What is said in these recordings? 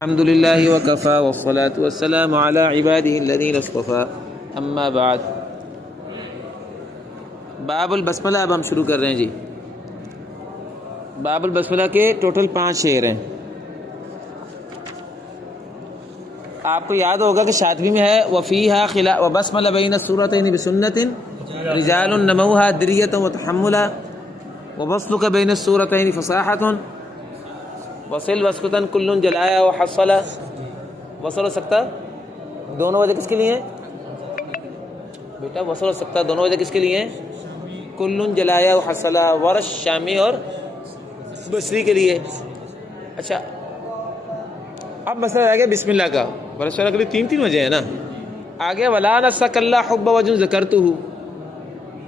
الحمد للہ وکفی والصلاة والسلام علی عباده الذین اصطفی اما بعد۔ باب البسملہ اب ہم شروع کر رہے ہیں جی۔ باب البسملہ کے ٹوٹل 5 شعر ہیں۔ آپ کو یاد ہوگا کہ شاطبی میں ہے وفیہا خلاف وبسمل بین السورتین بسنت رجال نموها دریۃ وتحملا وبسلک بین السورتین فصاحۃ وصل وسکتن کل جلایا وحصلا۔ وصل و سکتا دونوں وجہ کس کے لیے ہیں بیٹا؟ وصل و سکتا دونوں وجہ کس کے لیے ہیں؟ کل جلایا وحصلا، ورش شامی اور بصری کے لیے۔ اچھا اب مسئلہ آ گیا بسم اللہ کا۔ ورش کے لیے تین وجہ ہیں نا۔ آگے ولا نسک اللہ حب وجن ذکرتہ،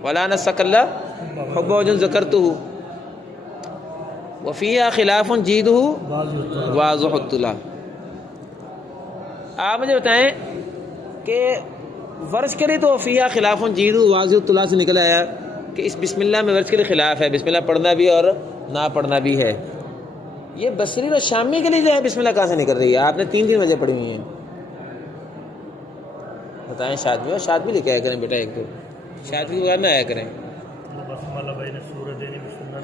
ولا نسک اللہ حب وجن ذکرتہ وفیہا خلاف جیدہ واضح الطلا۔ آپ مجھے بتائیں کہ ورش کے لیے تو وفیہا خلاف جیدہ واضح الطلا سے نکل آیا کہ اس بسم اللہ میں ورش کے لیے خلاف ہے، بسم اللہ پڑھنا بھی اور نہ پڑھنا بھی ہے۔ یہ بصری اور شامی کے لیے جو ہے بسم اللہ کہاں سے نکل رہی ہے؟ آپ نے تین وجہ پڑھی ہوئی ہیں، بتائیں۔ شاطبی اور شاطبی لے کے آیا کریں بیٹا، ایک دو شاطبی کے بغیر نہ آیا کریں۔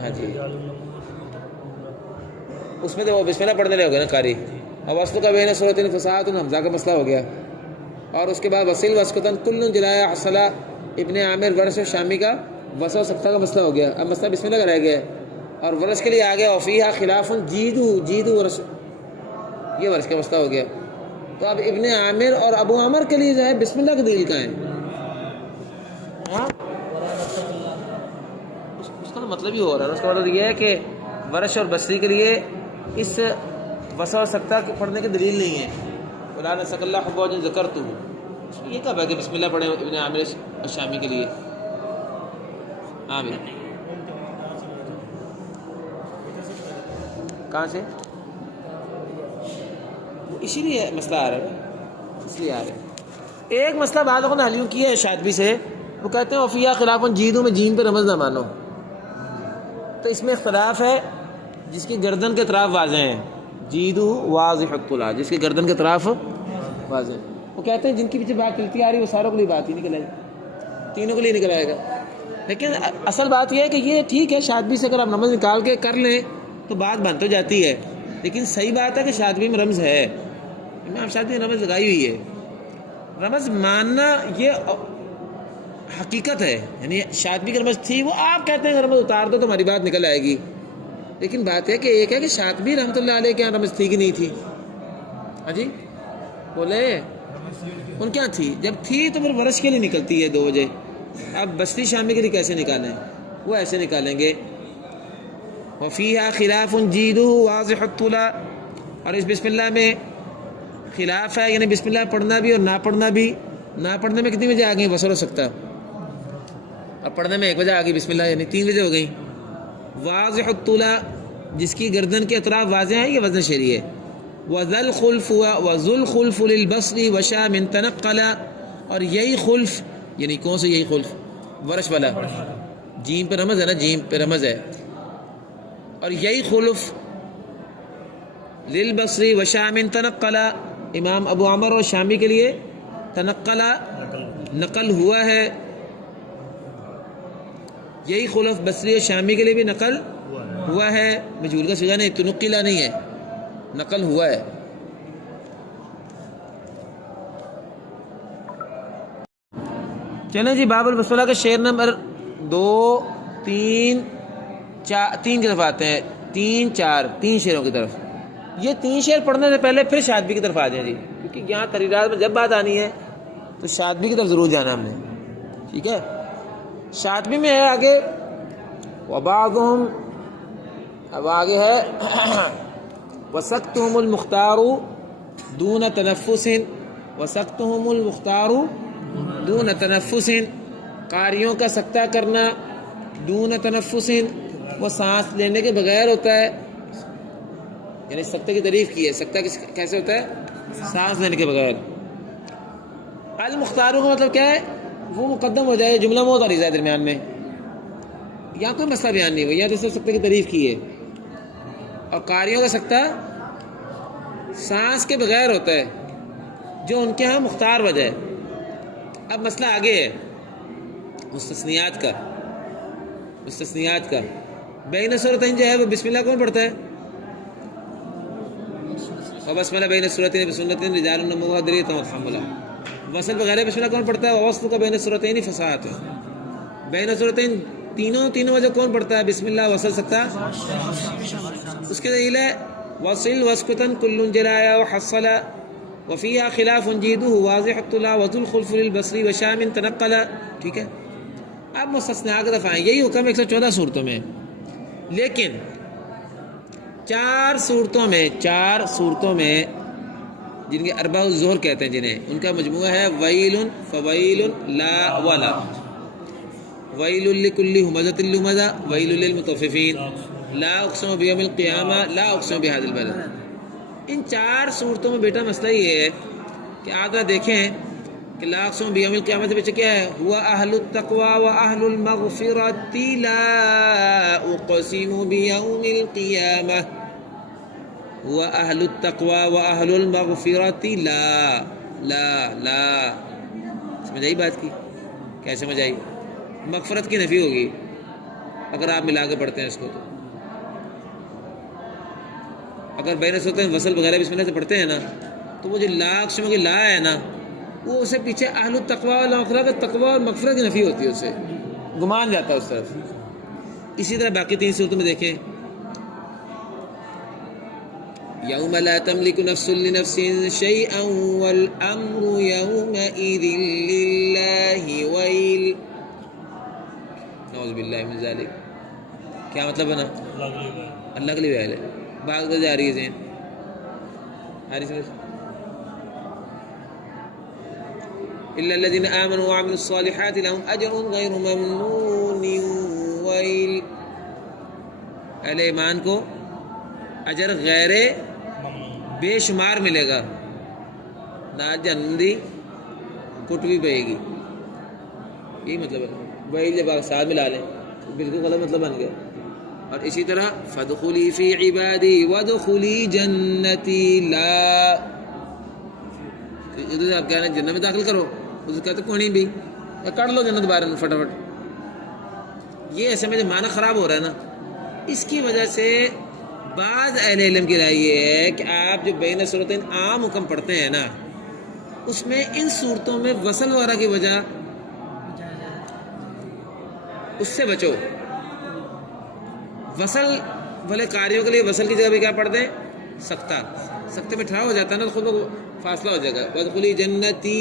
ہاں جی، اس میں تو وہ بسم اللہ پڑھنے لے ہو گیا نا قاری۔ اور وصل کا بین سورتین فصاحۃ حمزہ کا مسئلہ ہو گیا، اور اس کے بعد وصل وسکتن کل جلایا حصلا ابن عامر ورش شامی کا وصل سکتا کا مسئلہ ہو گیا۔ اب مسئلہ بسم اللہ کا رہ گیا، اور ورش کے لیے آ گیا وفیہا خلاف جیدو ورش، یہ ورش کا مسئلہ ہو گیا۔ تو اب ابن عامر اور ابو عمر کے لیے جو ہے بسم اللہ کا دلیل کہاں ہے؟ اس کا تو مطلب ہی ہو رہا ہے، اس کا مطلب یہ ہے کہ ورش اور بصری کے لیے اس وصل و سکتا پڑھنے کی دلیل نہیں ہے۔ ولا نسک اللہ حب وجن ذکرتہ، یہ کب ہے کہ بسم اللہ پڑھیں ابن عامر الشامی کے لیے؟ آمین کہاں سے؟ اسی لیے مسئلہ آ رہا ہے، اس لیے آ رہا ہے۔ ایک مسئلہ بعض لوگوں نے حلیوں کیا ہے شاطبی سے، وہ کہتے ہیں وفیہا خلاف جیدوں میں جین پہ رمز نہ مانو، تو اس میں اختلاف ہے۔ جس کی گردن کے اطراف واضح ہیں جیدو واضح الطلا، جس کی گردن کے اطراف واضح ہیں، وہ کہتے ہیں جن کی پیچھے بات چلتی آ رہی ہے وہ ساروں کے لیے بات ہی نکل آئے گی، تینوں کے لیے نکل آئے گا۔ لیکن اصل بات یہ ہے کہ یہ ٹھیک ہے شاطبی سے اگر آپ رمز نکال کے کر لیں تو بات بن تو جاتی ہے، لیکن صحیح بات ہے کہ شاطبی میں رمز ہے، امام شاطبی نے رمز لگائی ہوئی ہے۔ رمز ماننا یہ حقیقت ہے، یعنی شاطبی کی رمز تھی، وہ آپ کہتے ہیں کہ رمز اتار دو تو ہماری بات نکل آئے گی، لیکن بات ہے کہ ایک ہے کہ شاطبی رحمۃ اللہ علیہ کے یہاں رمز تھی کہ نہیں تھی؟ ہاں جی بولے، ان کیا تھی؟ جب تھی تو پھر ورش کے لیے نکلتی ہے 2 وجہ۔ اب بصری شامی کے لیے کیسے نکالیں؟ وہ ایسے نکالیں گے وفیہا خلاف جیدہ واضح الطلا، اور اس بسم اللہ میں خلاف ہے، یعنی بسم اللہ پڑھنا بھی اور نہ پڑھنا بھی۔ نہ پڑھنے میں کتنی وجہ آ گئی؟ وصل ہو سکتا، اور پڑھنے میں ایک وجہ آ گئی بسم اللہ، یعنی 3 وجہ ہو گئی۔ واضح الطلا جس کی گردن کے اطراف واضح ہیں، یہ وزن شعری ہے۔ وذل خلف وذل خلف للبصر وشام تنقل، اور یہی خلف، یعنی کون سے یہی خلف؟ ورش والا، جیم پہ رمز ہے نا، جیم پہ رمز ہے، اور یہی خلف للبصر وشام تنقل، امام ابو عمر اور شامی کے لیے تنقل نقل ہوا ہے، یہی خلف بصری اور شامی کے لیے بھی نقل ہوا ہے، مجہول کا صیغہ نہیں، تنقلا نہیں ہے، نقل ہوا ہے۔ چلیں جی باب البسملہ کے شعر نمبر 2 3 4 3 کی طرف آتے ہیں، 3 4 3 شعروں کی طرف۔ یہ 3 شعر پڑھنے سے پہلے پھر شاطبی کی طرف آ جائیں جی، کیونکہ یہاں تحریرات میں جب بات آنی ہے تو شاطبی کی طرف ضرور جانا ہم نے، ٹھیک ہے؟ شاطبی میں ہے آگے وبعضهم، اب آگے ہے وسقتهم المختار دون تنفس، وسقتهم المختار دون تنفس، قاریوں کا سکتہ کرنا دون تنفس، وہ سانس لینے کے بغیر ہوتا ہے، یعنی سکتہ کی تعریف کی ہے۔ سکتہ کیسے ہوتا ہے؟ سانس لینے کے بغیر۔ المختار کا مطلب کیا ہے؟ وہ مقدم ہو جائے، جملہ معترضہ ہے درمیان میں، یہاں کوئی مسئلہ بیان نہیں ہوا، یہاں تو صرف سکتے کی تعریف کی ہے۔ اور قاریوں کا سکتہ سانس کے بغیر ہوتا ہے، جو ان کے ہاں مختار وجہ ہے۔ اب مسئلہ آگے ہے مستثنیات کا۔ بین صورتین جو ہے وہ بسم اللہ کون پڑھتا ہے؟ وبسملہ بین صورتین بسنتین رجال مبادرۃ وتحملا۔ وصل وغیرہ بسم اللہ کون پڑھتا ہے؟ وصل کا بین صورتین فصاحت۔ بین صورتین تینوں وجہ کون پڑھتا ہے؟ بسم اللہ وصل سکتا۔ اس کے دلیل ہے وصل واسکتن کل جلایا وحصل وفیہا خلاف جیدہ واضح الطلاء وذو الخلف للبصری وشام تنقل۔ ٹھیک ہے، اب مستثنیات کا دفعہ یہی حکم 114 صورتوں میں، لیکن چار صورتوں میں جن کے اربع الظہر کہتے ہیں، جنہیں ان کا مجموعہ ہے ویل فویل لا ولا، ویل لکل ہمزۃ لمزہ، ویل للمطففین، لا اقسم بیوم القیامہ، لا اقسم بہذا البلد۔ ان چار صورتوں میں بیٹا مسئلہ یہ ہے کہ آپ دیکھیں کہ لا اقسم بیوم القیامہ سے پیچھے کیا ہے؟ ہوا اہل التقوی و اہل المغفرۃ لا اقسم بیوم القیامہ، ہوا اہل التقوی و اہل المغفرۃ لا سمجھ آئی بات کی؟ کیا سمجھ آئی؟ مغفرت کی نفی ہوگی اگر آپ ملا کے پڑھتے ہیں اس کو، تو اگر بین صورتین وصل وغیرہ بسم اللہ سے پڑھتے ہیں نا، تو وہ جو لا اقسم کی لا ہے نا، وہ اسے پیچھے اہل التقوی والمغفرۃ، تقوی اور مغفرت کی نفی ہوتی ہے، اسے گمان جاتا ہے اس طرف۔ اسی طرح باقی تین صورتوں میں دیکھیں، یوم لا تملک نفس لنفس شیئا والامر یومئذ للہ ویل، نعوذ باللہ من ذالک۔ کیا مطلب ہے نا؟ اللہ کے لیے ویل ہے۔ بعض کا جاری ہے ذہن حاری سمجھ الا الذين امنوا وعملوا الصالحات لهم اجر غیر ممنون ویل، اہل ایمان کو اجر غیر بے شمار ملے گا، نہ جنتی کٹ بھی بہے گی، یہی مطلب ہے۔ ویل جب آپ ساتھ ملا لیں بالکل غلط مطلب بن گیا۔ اور اسی طرح فادخلی فی عبادی وادخلی جنتی، لا ادھر سے آپ کہہ رہے ہیں جنت میں داخل کرو، اسے کہتے کونی بھی کر لو جنت باہر فٹافٹ۔ یہ ایسے میں جو معنی خراب ہو رہا ہے نا، اس کی وجہ سے بعض اہل علم کی رائے یہ ہے کہ آپ جو بین صورتین عام حکم پڑھتے ہیں نا، اس میں ان صورتوں میں وصل وغیرہ کی وجہ اس سے بچو۔ وصل والے قاریوں کے لیے وصل کی جگہ پہ کیا پڑھ دیں؟ سکتے میں ٹھڑا ہو جاتا ہے نا، تو خود فاصلہ ہو جائے گا۔ وادخلی جنتی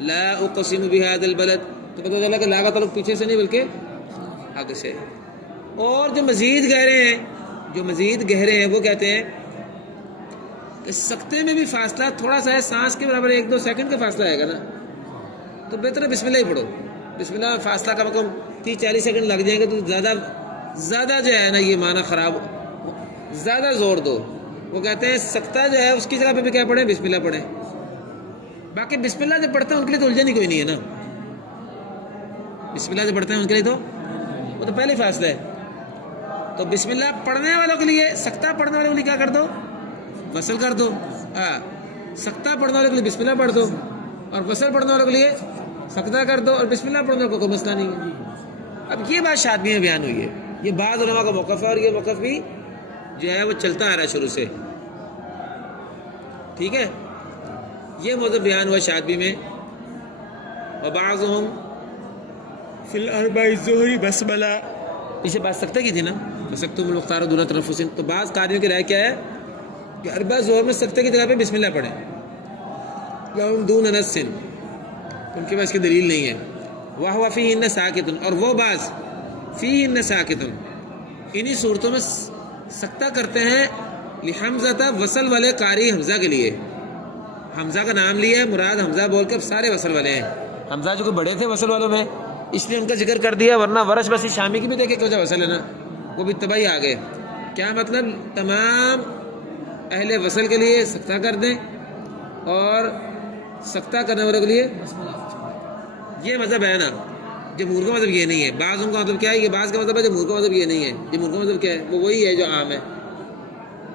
لا اقسم بہذا البلد، تو پتہ چلا کہ لا کا تعلق پیچھے سے نہیں بلکہ آگے سے۔ اور جو مزید گہرے ہیں وہ کہتے ہیں کہ سکتے میں بھی فاصلہ تھوڑا سا ہے، سانس کے برابر 1-2 سیکنڈ کا فاصلہ آئے گا نا، تو بہتر ہے بسم اللہ ہی پڑھو۔ بسم اللہ میں فاصلہ کم کم 30-40 سیکنڈ لگ جائیں گے، تو زیادہ جو ہے نا یہ معنی خراب، زیادہ زور دو۔ وہ کہتے ہیں سکتہ جو ہے اس کی جگہ پہ بھی کیا پڑھیں؟ بسم اللہ پڑھیں۔ باقی بسم اللہ جو پڑھتے ہیں ان کے لیے تو الجھن ہی کوئی نہیں ہے نا، بسم اللہ جو پڑھتے ہیں ان کے لیے تو وہ تو پہلے فاصلہ ہے۔ تو بسم اللہ پڑھنے والوں کے لیے، سکتہ پڑھنے والوں کے لیے کیا کر دو؟ وصل کر دو۔ سکتہ پڑھنے والوں کے لیے بسم اللہ پڑھ دو، اور وصل پڑھنے والوں کے لیے سکتہ کر دو، اور بسم اللہ پڑھنے والوں کو کوئی مسئلہ نہیں ہے۔ اب یہ بات شادی میں بیان ہوئی ہے، یہ بعض علماء کا موقف ہے، اور یہ موقف بھی جو ہے وہ چلتا آ رہا ہے شروع سے، ٹھیک ہے۔ یہ موضوع بیان ہوا شادی میں، وبعضهم فی الاربع الظہری بسملہ، پیچھے بات سکتہ کی تھی نا، فسکتم المختار دون تنفس، تو بعض قاریوں کی رائے کیا ہے کہ اربع ظہر میں سکتہ کی جگہ پہ بسم اللہ پڑھیں، لہم دون نص، ان کے پاس کی دلیل نہیں ہے۔ وَهُوَ فِيهِنَّ سَاكِتٌ، اور وہ بعض فِيهِنَّ سَاكِتٌ، انہی صورتوں میں سکتہ کرتے ہیں لحمزہ، وصل والے قاری حمزہ کے لیے۔ حمزہ کا نام لیا ہے، مراد حمزہ بول کے سارے وصل والے ہیں۔ حمزہ جو کہ بڑے تھے وصل والوں میں، اس لیے ان کا ذکر کر دیا، ورنہ ورش بسی شامی کی بھی دیکھے کہ وصل ہے نا، وہ بھی تباہی آ گئے۔ کیا مطلب؟ تمام اہل وصل کے لیے سکتہ کر دیں، اور سکتہ کرنے والوں کے لیے یہ مذہب ہے نا۔ جمہور کا مذہب یہ نہیں ہے، بعض ان کا مطلب کیا ہے، یہ بعض کا مطلب ہے، جمہور کا مطلب یہ نہیں ہے۔ جمہور کا مطلب کیا ہے؟ وہ وہی ہے جو عام ہے۔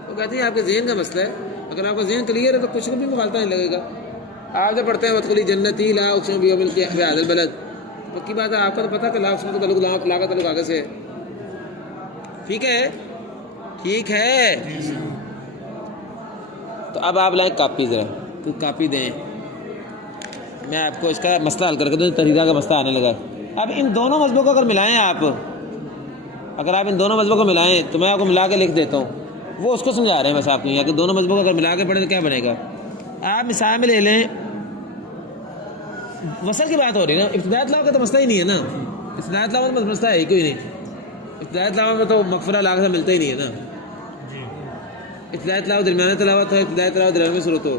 وہ کہتے ہیں آپ کے ذہن کا مسئلہ ہے، اگر آپ کا ذہن کلیئر ہے تو کچھ بھی مغالطہ نہیں لگے گا. آپ جو پڑھتے ہیں مدخلی جنتی لا اقسم بیوم القیامہ بہذا البلد، پکی بات ہے آپ کو تو پتہ کہ لا اقسم کا تعلق لا کا تعلق آگے سے ہے. ٹھیک ہے ٹھیک ہے. تو اب آپ لائیں کاپی، ذرا تو کاپی دیں، میں آپ کو اس کا مسئلہ حل کر کے دوں. تحریرہ کا مسئلہ آنے لگا. اب ان دونوں مذہبوں کو اگر ملائیں آپ، اگر آپ ان دونوں مذہبوں کو ملائیں تو میں آپ کو ملا کے لکھ دیتا ہوں. وہ اس کو سمجھا رہے ہیں بس آپ کو یہاں کہ دونوں مذہبوں کو اگر ملا کے پڑھیں تو کیا بنے گا. آپ مثال میں لے لیں، وصل کی بات ہو رہی ہے نا. ابتداء تلاوت کا تو مسئلہ ہی نہیں ہے نا. ابتداء تلاوت میں مسئلہ ہے ہی کوئی نہیں. ابتداء تلاوت میں تو مغفرہ لاغ سے ملتا ہی نہیں ہے نا. ابتدائی تلاوت درمیانی تلاوت ہو، ابتدائی تلاوت درمیانی صورت ہو،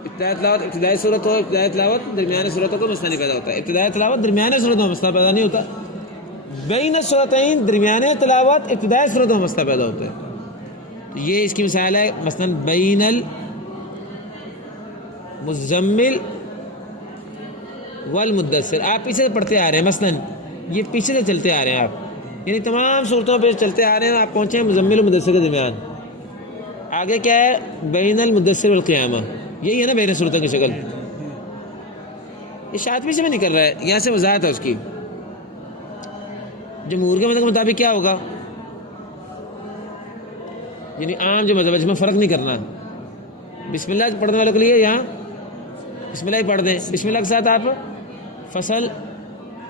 ابتدائی تلاوت ابتدائی صورت ہو، ابتدائی تلاوت درمیانی صورت ہو، کوئی مسئلہ نہیں پیدا ہوتا. ابتدائی تلاوت درمیانی صورت میں مسئلہ پیدا نہیں ہوتا. بین الصورتین درمیانی تلاوت ابتدائی صورت میں مسئلہ پیدا ہوتا ہے. تو یہ اس کی مثال ہے مثلا بین المزمل والمدثر. آپ پیچھے سے پڑھتے آ رہے ہیں، مثلا یہ پیچھے سے چلتے آ رہے ہیں آپ، یعنی تمام صورتوں پہ چلتے آ رہے ہیں. آپ پہنچے ہیں مزمل و مدثر کے درمیان. آگے کیا ہے؟ بین المدثر والقیامہ. یہی ہے نا بین صورتوں کی شکل. یہ شاطبی سے بھی نہیں کر رہا ہے، یہاں سے وضاحت ہے اس کی. جمہور کے مذہب کے مطابق کیا ہوگا؟ یعنی عام جو مذہب ہے جس میں فرق نہیں کرنا. بسم اللہ پڑھنے والوں کے لیے یہاں بسم اللہ ہی پڑھ دیں. بسم اللہ کے ساتھ آپ فصل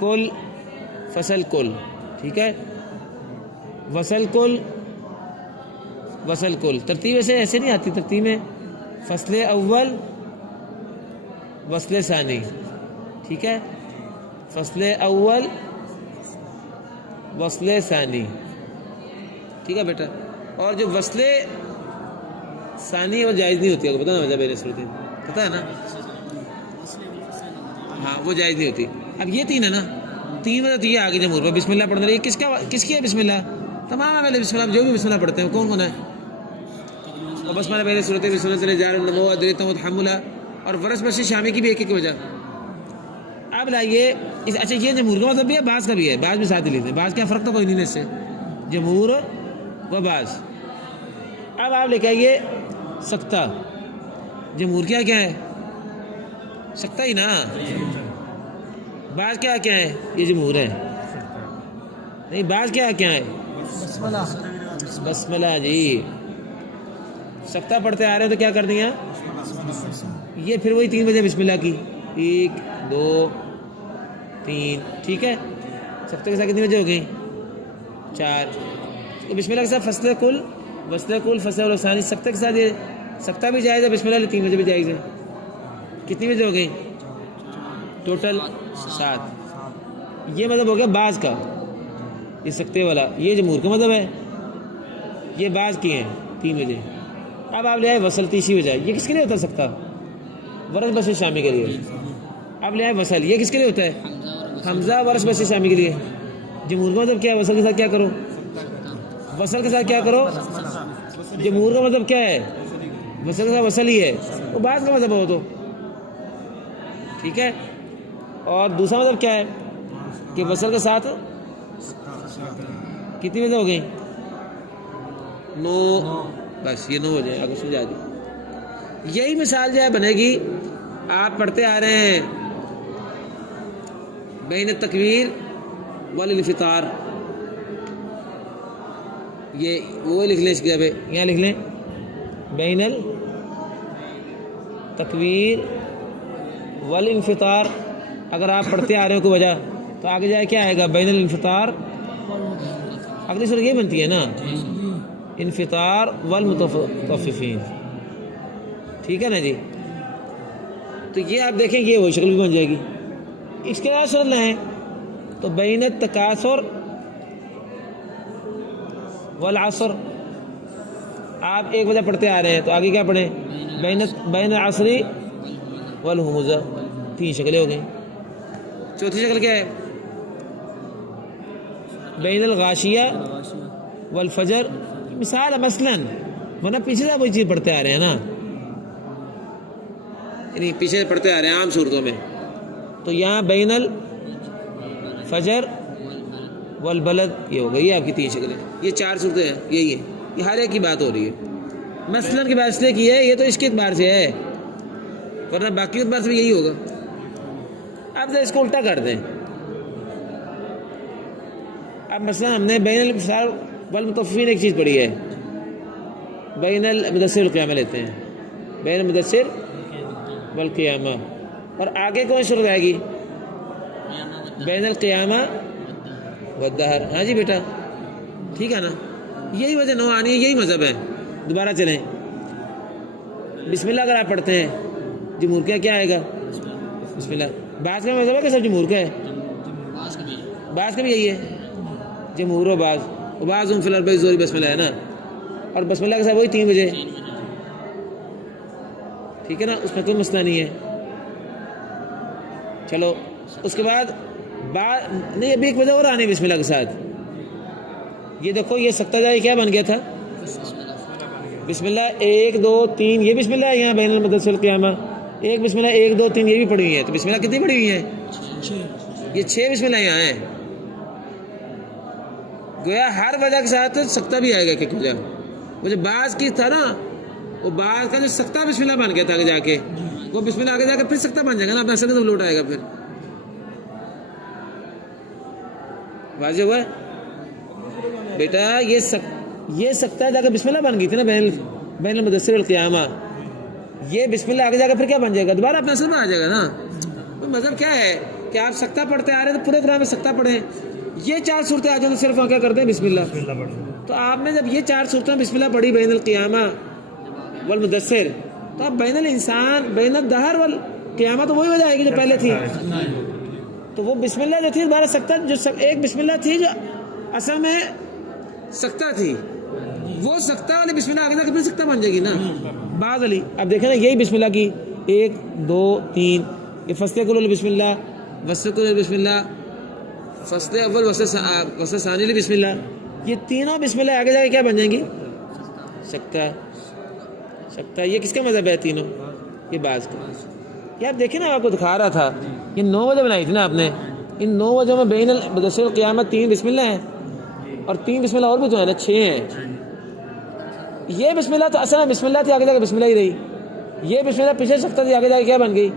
کل فصل کل، ٹھیک ہے، وصل کل وصل کل. ترتیب ایسے نہیں آتی. ترتیب میں فصل اول وصل ثانی، ٹھیک ہے، فصل اول وصل ثانی، ٹھیک ہے بیٹا. اور جو وصل ثانی وہ جائز نہیں ہوتی. آپ کو پتہ نا وجہ بین صورتیں، پتہ ہے نا؟ ہاں وہ جائز نہیں ہوتی. اب یہ تین ہے نا، تین وجہ تو یہ آگے جمہور پہ بسم اللہ پڑھنے رہی. کس کی ہے بسم اللہ؟ تمام پہلے بسم اللہ جو بھی بسم اللہ پڑھتے ہیں کون ہے؟ اور بس میں پہلے صورت بسم اللہ جار النبوہ ادریتا متحملہ اور ورس بشی شامی کی بھی ایک وجہ. اب لائیے اچھا یہ جمہور کا مطلب بھی ہے، بعض کا بھی ہے، بعض بھی ساتھ ہی لیتے ہیں. بعض کیا فرق تو کوئی نہیں اس سے، جمہور و بعض. اب آپ لے کے آئیے سکتہ. جمہور کیا ہے؟ سکتہ ہی نا. بعض کیا ہے؟ یہ جمہور ہے. نہیں بعض کیا ہے؟ بسملہ. جی سکتہ پڑھتے آ رہے ہیں تو کیا کر دیا؟ یہ پھر وہی تین وجہ بسم اللہ کی، 1 2 3، ٹھیک ہے. سکتہ کے ساتھ کتنی وجہ ہو گئی؟ 4. بسم اللہ کے ساتھ فصل کل وصل کل فصل الثانی. سکتہ کے ساتھ یہ سکتہ بھی جائز ہے، بسم اللہ 3 وجہ بھی جائز ہے. کتنی وجہ ہو گئی؟ ٹوٹل 7. یہ مطلب ہو گیا بعض کا، یہ سکتے والا. یہ جمہور کا مذہب ہے، یہ بعض کی ہیں 3 وجہ. اب آپ لے آئے وصل تیسری وجہ. یہ کس کے لیے ہوتا ہے سکتہ؟ ورث بشر شامی کے لیے. اب لے آئے وصل. یہ کس کے لیے ہوتا ہے؟ حمزہ ورث بشر شامی کے لیے. جمہور کا مطلب کیا ہے؟ وصل کے ساتھ کیا کرو؟ وصل کے ساتھ کیا کرو؟ جمہور کا مطلب کیا ہے؟ وصل کے ساتھ وصل ہی ہے. وہ بعض کا مطلب ہو تو ٹھیک ہے. اور دوسرا مطلب کیا ہے کہ وصل کے ساتھ کتنی وجہ ہو گئی؟ 9. بس یہ 9 ہو جائے. آپ کو سمجھا دی. یہی مثال جو ہے بنے گی. آپ پڑھتے آ رہے ہیں بین التکبیر والانفطار. یہ وہ لکھ لیں اس کی جگہ، یہاں لکھ لیں بین التکبیر والانفطار. اگر آپ پڑھتے آ رہے ہو کوئی وجہ تو آگے جائے کیا آئے گا؟ بین الانفطار. اگلی صورت یہ بنتی ہے نا، انفطار والمطففین، ٹھیک ہے نا جی. تو یہ آپ دیکھیں گے وہی شکل بھی بن جائے گی. اس کے بعد صورت لیں تو بین التکاثر والعصر. آپ ایک وجہ پڑھتے آ رہے ہیں تو آگے کیا پڑھیں؟ بین العصری والہمزہ. 3 شکلیں ہو گئیں. چوتھی شکل کیا ہے؟ بین الغاشیہ والفجر. مثال ہے مثلاً، ورنہ پیچھے سے وہی چیز پڑھتے آ رہے ہیں نا، یعنی پیچھے پڑھتے آ رہے ہیں عام صورتوں میں. تو یہاں بین الفجر والبلد یہ ہو گئی آپ کی 3 شکلیں. یہ 4 صورتیں ہیں. یہی ہے، یہ ہر ایک کی بات ہو رہی ہے. مثلاً کی بات اس لیے کی ہے، یہ تو اس کے اعتبار سے ہے، ورنہ باقی اعتبار سے بھی یہی ہوگا. اب اس کو الٹا کر دیں. اب مثلا ہم نے بین الفصال والمطففین ایک چیز پڑھی ہے، بین المدثر والقیامہ لیتے ہیں، بین المدثر والقیامہ، اور آگے کون شروع آئے گی؟ بین القیامہ والدہر. ہاں جی بیٹا ٹھیک ہے نا، یہی وجہ نو آنی ہے، یہی مذہب ہے. دوبارہ چلیں، بسم اللہ اگر آپ پڑھتے ہیں جمہور کیا آئے گا؟ بسم اللہ. بعض کا مذہب ہے کہ سب جمہور کا ہے؟ بعض کا بھی یہی ہے، جمہور و بعض فی الاربع زوری بسم اللہ ہے نا، اور بسم اللہ کے ساتھ وہی 3 بجے، ٹھیک ہے نا، اس میں کوئی مسئلہ نہیں ہے. چلو اس کے بعد نہیں، ابھی ایک وجہ اور آنی بسم اللہ کے ساتھ. یہ دیکھو یہ سکتہ جائے کیا بن گیا تھا؟ بسم اللہ 1 2 3، یہ بسم اللہ ہے یہاں بین المدثر والقیامہ. ایک بسم اللہ 1 2 3 یہ بھی پڑھی ہوئی ہے، تو بسم اللہ کتنی پڑھی ہوئی ہیں؟ یہ 6 بسم اللہ یہاں ہیں. گویا ہر وجہ کے ساتھ سکتہ بھی آئے گا. کہ وجہ وہ جو بعض کی تھا نا، وہ بعض کا جو سکتہ بسم اللہ بن گیا تھا آگے جا کے، وہ بسم اللہ آگے جا کے پھر سکتہ بن جائے گا نا، اپنا اصل لوٹ آئے گا. پھر واضح ہوا ہے بیٹا؟ یہ سکتہ جا کے بسم اللہ بن گئی تھی نا بین المدثر والقیامہ. یہ بسم اللہ آگے جا کے پھر کیا بن جائے گا؟ دوبارہ اپنا اصل میں آ جائے گا نا. مطلب کیا ہے کہ آپ سکتہ پڑھتے آ رہے ہیں تو پورے قرآن میں سکتہ پڑھیں. یہ 4 صورتیں آ جائیں تو صرف کیا کرتے ہیں؟ بسم اللہ. تو آپ نے جب یہ 4 صورتیں بسم اللہ پڑھی، بین القیامہ والمدثر، تو اب بین الانسان بین الدہر والقیامہ تو وہی وجہ آئے گی جو پہلے تھی. تو وہ بسم اللہ جو تھی دوبارہ سکتہ، جو ایک بسم اللہ تھی جو اصل میں سکتہ تھی، وہ سکتہ والی بسم اللہ آگے جا کے پھر سکتہ بن جائے گی نا بعض علی. اب دیکھیں نا یہی بسم اللہ کی 1 2 3، یہ فصل کل بسم اللہ، وصل کل بسم اللہ، فصل اول وصل ثانی بسم اللہ، یہ تینوں بسم اللہ آگے جا کے کیا بن جائیں گی؟ سکتہ. یہ کس کا مذہب ہے تینوں؟ یہ بعض کا. یہ آپ دیکھیں نا، آپ کو دکھا رہا تھا یہ 9 وجہ بنائی تھی نا آپ نے. ان 9 وجہ میں بین المدثر والقیامہ 3 بسم اللہ ہیں، اور 3 بسم اللہ اور بھی تو ہیں نا، 6 ہیں. یہ بسم اللہ تو اصل میں بسم اللہ تھی، آگے جا کے بسم اللہ ہی رہی. یہ بسم اللہ پیچھے سکتہ تھی، آگے جا کے کیا بن گئی؟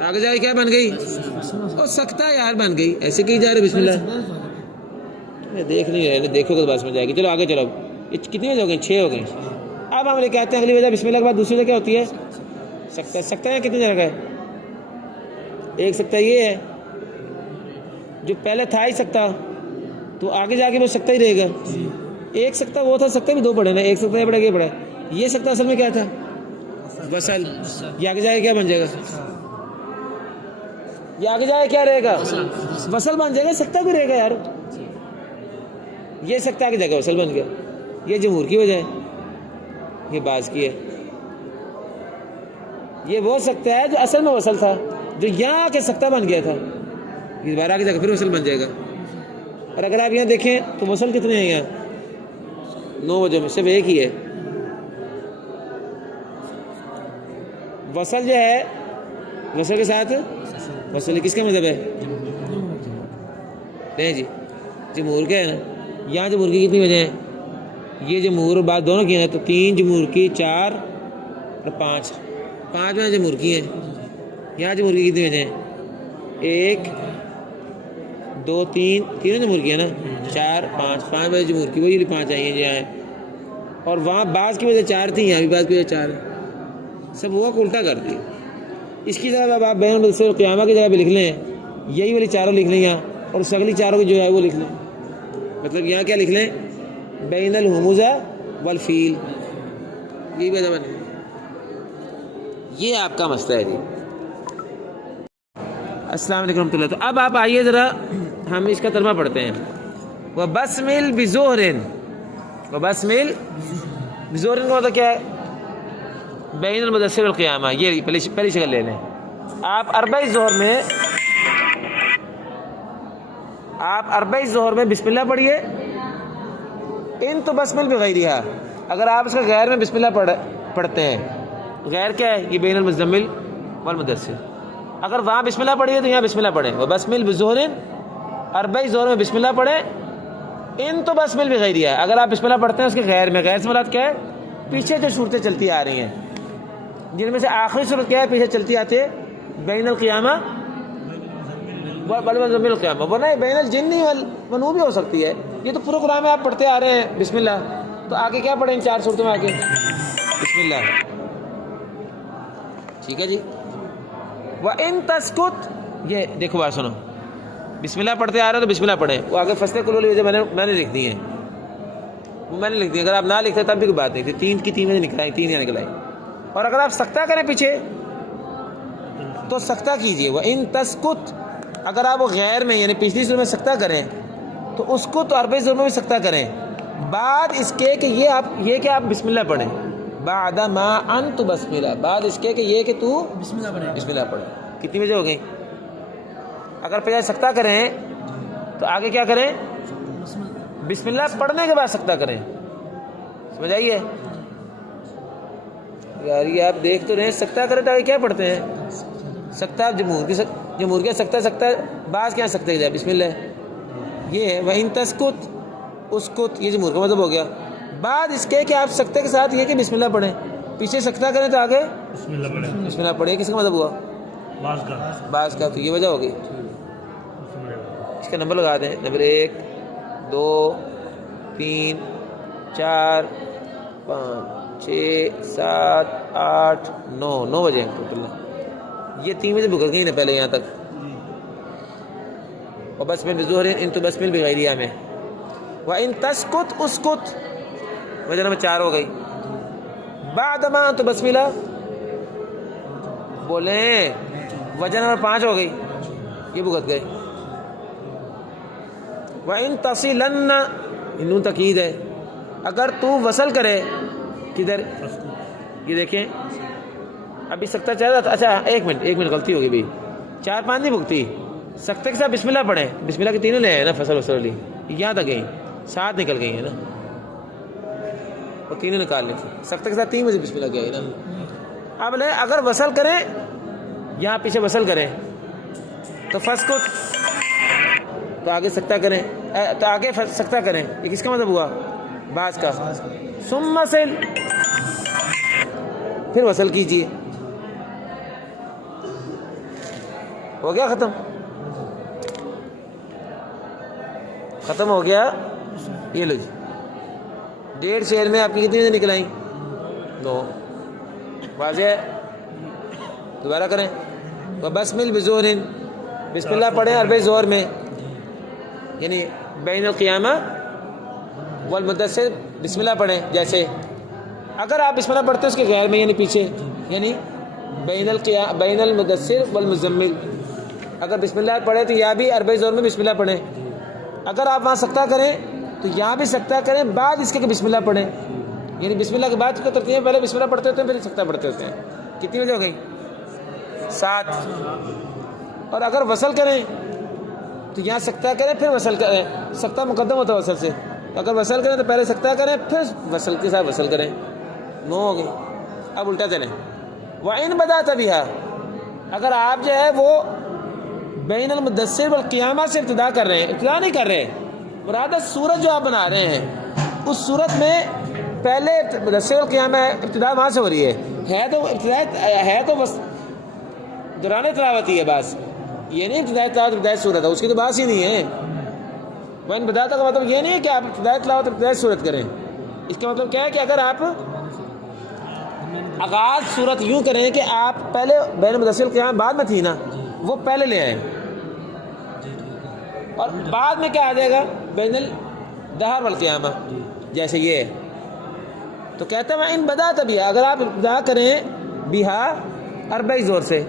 آگے جا کے کیا بن گئی؟ اور سکتہ یار بن گئی. ایسے کہی جا رہے بسم اللہ، دیکھ نہیں رہے، دیکھو تو بات سمجھ جائے گی. چلو آگے چلو. یہ کتنی وجہ ہو گئی؟ 6 ہو گئی. اب ہم یہ کہتے ہیں اگلی وجہ بسم اللہ کے بعد دوسری وجہ کیا ہوتی ہے؟ سکتہ. سکتہ ہے کتنی جگہ ہے؟ ایک سکتہ یہ ہے جو پہلے تھا ہی سکتہ، تو آگے جا کے وہ سکتہ ہی رہے گا. ایک سکتہ وہ تھا، سکتہ بھی 2 پڑھے نا، ایک سکتہ یہ پڑھا یہ پڑھا. یہ سکتہ اصل میں کیا تھا؟ وصل. یہ آگے جا کے کیا بن جائے گا؟ یہ آگے جا کے کیا رہے گا؟ وصل بن جائے گا. سکتہ بھی رہے گا یار. یہ سکتہ آگے جا کے وصل بن گیا. یہ جمہور کی وجہ ہے، یہ بعض کی ہے. یہ وہ سکتہ ہے جو اصل میں وصل تھا، جو یہاں کے سکتہ بن گیا تھا، یہ دوبارہ آگے جا کے پھر وصل بن جائے گا. اور اگر آپ یہاں دیکھیں تو وصل کتنے ہیں یہاں؟ 9 وجہ میں صرف ایک ہی ہے. وصل جو ہے، وصل کے ساتھ وصل کس کا مذہب ہے؟ نہیں جی جمہور کا ہے نا. یہاں جمہور کی کتنی وجہ ہیں؟ یہ جمہور اور بات دونوں کی ہیں، تو 3 جمہور کی، 4 اور 5 وجہ جمہور کی ہیں. یہاں جمہور کی کتنی وجہ ہیں؟ 1 2 3، تینوں جمہور کی ہے نا، 4 5 وجہ جمہور کی، وہی 5 آئی ہیں جہاں ہیں. اور وہاں بعض کی وجہ 4 تھیں، یہاں بھی بعض کی وجہ 4 ہے. سب وہ الٹا کر دی. اس کی جگہ اب آپ بین المدثر والقیامہ کی جگہ پہ لکھ لیں، یہی والی 4 لکھ لیں یہاں، اور اس اگلی 4 کی جو ہے وہ لکھ لیں. مطلب یہاں کیا لکھ لیں؟ بین الہمزہ والفیل. یہی وجہ بنے. یہ آپ کا مسئلہ ہے جی. السلام علیکم ورحمۃ اللہ. تو اب آپ آئیے ذرا ہم اس کا ترجمہ پڑھتے ہیں. وَبَسْمِلْ بِزُہْرٍ. وَبَسْمِلْ بِزُہْرٍ کا مطلب کیا ہے؟ بین المدثر والقیامہ. یہ پہلی شکل لے لیں. آپ اربع ظہر میں بسم اللہ پڑھیے. ان تو بسمل بغیرہا، اگر آپ اس کا غیر میں بسم اللہ پڑھتے ہیں. غیر کیا ہے؟ یہ بین المزمل والمدثر. اگر وہاں بسم اللہ پڑھیے تو یہاں بسم اللہ پڑھیں. وبسمل بظہر، اربع ظہر میں بسم اللہ پڑھیں. ان تو بسمل بغیرہا، اگر آپ بسم اللہ پڑھتے ہیں اس کے غیر میں. غیر سے مراد کیا ہے؟ پیچھے جو صورتیں چلتی آ رہی ہیں، جن میں سے آخری صورت کیا ہے پیچھے چلتی آتی ہے، بین القیامہ والمزمل القیامہ، ورنہ بین الجن والمنو بھی ہو سکتی ہے. یہ تو پورے قرآن میں آپ پڑھتے آ رہے ہیں بسم اللہ، تو آگے کیا پڑھیں ان 4 صورتوں میں آگے بسم اللہ. ٹھیک ہے جی. وَإِن تَسْكُتْ، یہ دیکھو بات سنو، بسم اللہ پڑھتے آ رہے ہیں تو بسم اللہ پڑھیں. وہ آگے فصلیں کلولی وجہ میں نے لکھ دی ہیں، وہ میں نے لکھ دی. اگر آپ نہ لکھتے تب بھی کوئی بات نہیں تھی. 3 کی 3 میں نکل آئی، 3 یہاں نکل آئی. اور اگر آپ سکتہ کریں پیچھے تو سکتہ کیجئے. وَإِن تَسْكُتْ، اگر آپ غیر میں یعنی پچھلی صورت میں سکتہ کریں تو اس کو تو عربی صورت میں بھی سکتہ کریں، بعد اس کے کہ یہ کہ آپ بسم اللہ پڑھیں. بعد ما انت بسم اللہ، بعد اس کے کہ یہ کہ تو بسم اللہ پڑھیں. کتنی وجہ ہو گئی؟ اگر پہلے سکتہ کریں تو آگے کیا کریں؟ بسم اللہ پڑھنے کے بعد سکتہ کریں. سمجھ آئیے یار؟ یہ آپ دیکھ تو رہے ہیں، سکتہ کریں تو آگے کیا پڑھتے ہیں؟ سکتہ. جمہور کے سکتہ بعض کیا سکتے جائے بسم اللہ. یہ ہے وَإِن تَسْكُتْ اسکت، یہ جمہور کا مطلب ہو گیا. بعد اس کے کہ آپ سکتے کے ساتھ یہ کہ بسم اللہ پڑھیں، پیچھے سکتہ کریں تو آگے بسم اللہ پڑھیں. کس کا مطلب ہوا؟ بعض کا. تو یہ وجہ ہوگی. اس کا نمبر لگا دیں، نمبر 1 2 3 4 5 6 7 8 9 وجہ ٹوٹل. یہ 3 وجہ بھگت گئی نا پہلے یہاں تک. اور بسمل بظہر ان تو بسمل بغیریہ میں. وَإِن تَسْكُتْ اسْكُتْ، وجہ نمبر 4 ہو گئی. بعد ما تو بسم اللہ بولیں، وجہ نمبر 5 ہو گئی. یہ بھگت گئے. وَإِن تَصِلَنَّ، نون تاکید ہے، اگر تو وصل کرے. کدھر؟ یہ دیکھیں ابھی سکتہ چاہ رہا تھا. اچھا ایک منٹ غلطی ہوگی بھائی. 4 5 نہیں بھگتی. سکتے کے ساتھ بسم اللہ پڑھیں. بسم اللہ کے 3 لے ہیں نا، فصل وصل علی یہاں تک گئی، 7 نکل گئی ہیں نا، وہ 3 نکال لی. سکتے کے ساتھ 3 بجے بسم اللہ کیا ہے نا. اب لیں اگر وصل کریں، یہاں پیچھے وصل کریں تو فسکت، تو آگے سکتہ کریں، تو آگے سکتہ کریں. یہ کس کا مطلب ہوا؟ بعض کا. ثم وصل، پھر وصل کیجئے. ہو گیا ختم ہو گیا. یہ لو جی 1.5 شعر میں آپ کی کتنی نکل آئیں؟ 9. واضح ہے؟ دوبارہ کریں. وَبَسْمِلْ بِزُورٍ، بسم اللہ پڑھیں عربی زور میں، یعنی بین القیامہ والمدثر بسم اللہ پڑھیں. جیسے اگر آپ بسم اللہ پڑھتے ہیں اس کے غیر میں یعنی پیچھے، یعنی بین المدثر والمزمل، اگر بسم اللہ پڑھیں تو یہاں بھی عربی زور میں بسم اللہ پڑھیں. اگر آپ وہاں سکتہ کریں تو یہاں بھی سکتہ کریں، بعد اس کے کہ بسم اللہ پڑھیں. یعنی بسم اللہ کے بعد کو ترتیب میں پہلے بسم اللہ پڑھتے ہوتے ہیں پھر سکتہ پڑھتے ہوتے ہیں. کتنی وجہ ہو گئی؟ 7. اور اگر وصل کریں تو یہاں سکتہ کریں پھر وصل کریں. سکتہ مقدم ہوتا ہے وصل سے. اگر وصل کریں تو پہلے سکتہ کریں پھر وصل کے ساتھ وصل کریں. 9 ہو گئی. اب الٹا چلیں. وَإِن بَدَأْتَ بِهَا، اگر آپ جو ہے وہ بین المدثر والقیامہ سے ابتدا کر رہے ہیں، ابتدا نہیں کر رہے، مراد سورت جو آپ بنا رہے ہیں اس صورت میں پہلے مدثر والقیامہ ابتدا وہاں سے ہو رہی ہے تو ابتدا ہے تو بس دوران تلاوت ہی ہے. بس یہ نہیں ابتدائی تلاوت ابتدائی صورت ہے، اس کی تو بات ہی نہیں ہے. وَإِن بَدَأْتَ کا مطلب یہ نہیں ہے کہ آپ ابتدائی تلاوت ابتدائی صورت کریں. اس کا مطلب کیا ہے کہ اگر آپ آغاز صورت یوں کریں کہ آپ پہلے بین المدثر والقیامہ بعد میں تھی نا، وہ پہلے لے آئیں، اور بعد میں کیا آ جائے گا؟ بین الدہر والقیامہ. جیسے یہ تو کہتے ہیں ان بدا تبھی، اگر آپ ابتدا کریں بہا اربعی زور سے،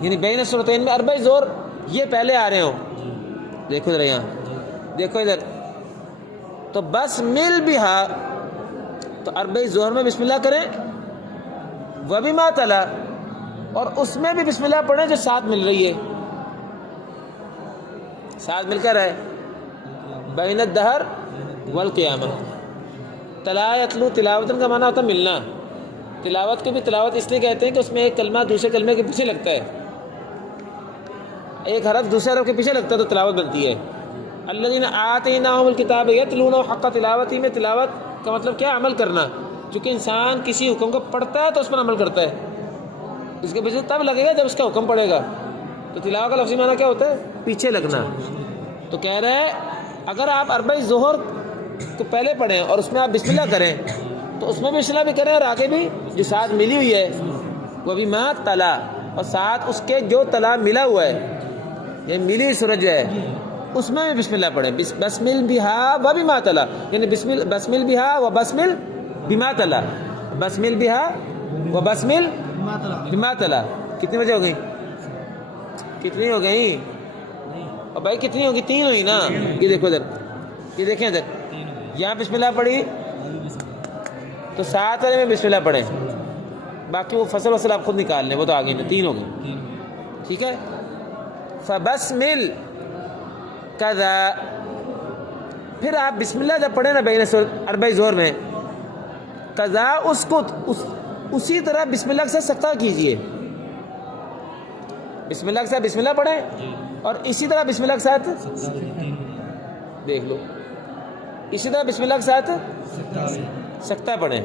یعنی بین الصورتین میں اربعی زور یہ پہلے آ رہے ہوں. دیکھو ذرا یہاں، دیکھو ادھر، تو بس مل بہا، تو اربعی زور میں بسم اللہ کریں. وبما تلا، اور اس میں بھی بسم اللہ پڑھیں جو ساتھ مل رہی ہے، ساتھ مل کر ہے. بین الدہر والقیامہ. تلا یتلو، تلاوتن کا معنی ہوتا ہے ملنا. تلاوت کو بھی تلاوت اس لیے کہتے ہیں کہ اس میں ایک کلمہ دوسرے کلمے کے پیچھے لگتا ہے، ایک حرف دوسرے حرف کے پیچھے لگتا ہے تو تلاوت بنتی ہے. الذین آتیناہم الکتاب یتلونہ حق تلاوتہ، میں تلاوت کا مطلب کیا؟ عمل کرنا. چونکہ انسان کسی حکم کو پڑھتا ہے تو اس پر عمل کرتا ہے، اس کے پیچھے تب لگے گا جب اس کا حکم پڑے گا. تو تلاوت کا لفظی معنی کیا ہوتا ہے؟ پیچھے لگنا. تو کہہ رہے ہیں اگر آپ اربع ظہر کو پہلے پڑھیں اور اس میں آپ بسم اللہ کریں تو اس میں بھی بسم اللہ بھی کریں، اور آگے بھی جو ساتھ ملی ہوئی ہے وہ بھی ما تلا، اور ساتھ اس کے جو تلا ملا ہوا ہے، یہ ملی سورج جو ہے اس میں بھی بسم اللہ پڑھیں. بسمل بہا و بما تلا، یعنی بسمل بہا و بسمل بما تلا، بسمل بہا و بسمل بما تلا. کتنی بجے ہو گئی؟ کتنی ہو گئی؟ اور بھائی کتنی ہوگی؟ 3 ہوئی نا. یہ دیکھو ادھر، یہ دیکھیں ادھر، یہاں بسم اللہ پڑھی تو 7 والے میں بسم اللہ پڑھیں، باقی وہ فصل وصل آپ خود نکال لیں، وہ تو آگے نا 3 ہو گئی. ٹھیک ہے. فبسمل کذا، پھر آپ بسم اللہ جب پڑھیں نا بین اربع ظہر میں، کذا اسی طرح بسم اللہ کے ساتھ سکتہ کیجئے. بسم اللہ کے ساتھ بسم اللہ پڑھیں اور اسی طرح بسم اللہ کے ساتھ دیکھ لو، اسی طرح بسم اللہ کے ساتھ سکتہ پڑھیں،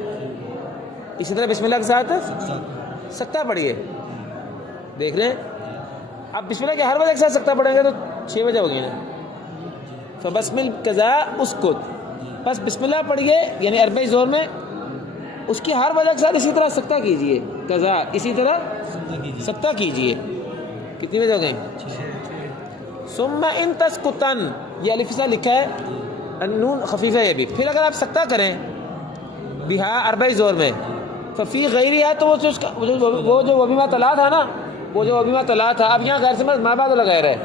اسی طرح بسم اللہ کے ساتھ سکتہ پڑھیے. دیکھ رہے ہیں؟ اب بسم اللہ کے ہر وجہ کے ساتھ سکتہ پڑھیں گے تو 6 وجہ ہوگی نا. فبسمل کذا اسکت، بس بسم اللہ پڑھیے یعنی اربع ظہر میں اس کی ہر وجہ کے ساتھ اسی طرح سکتہ کیجئے. کذا اسی طرح سکتہ کیجئے. کتنی وجہ ہو گئی؟ ثم ان تسکتن، یہ الف سے لکھا ہے، نون خفیفہ ہے یہ بھی. پھر اگر آپ سکتہ کریں بہا اربع ظہر میں، ففی غیری ہے تو وہ جو وبیما تلا تھا نا، وہ جو وبیما تلا تھا، اب یہاں غیر سے ما بعد لگایا رہے،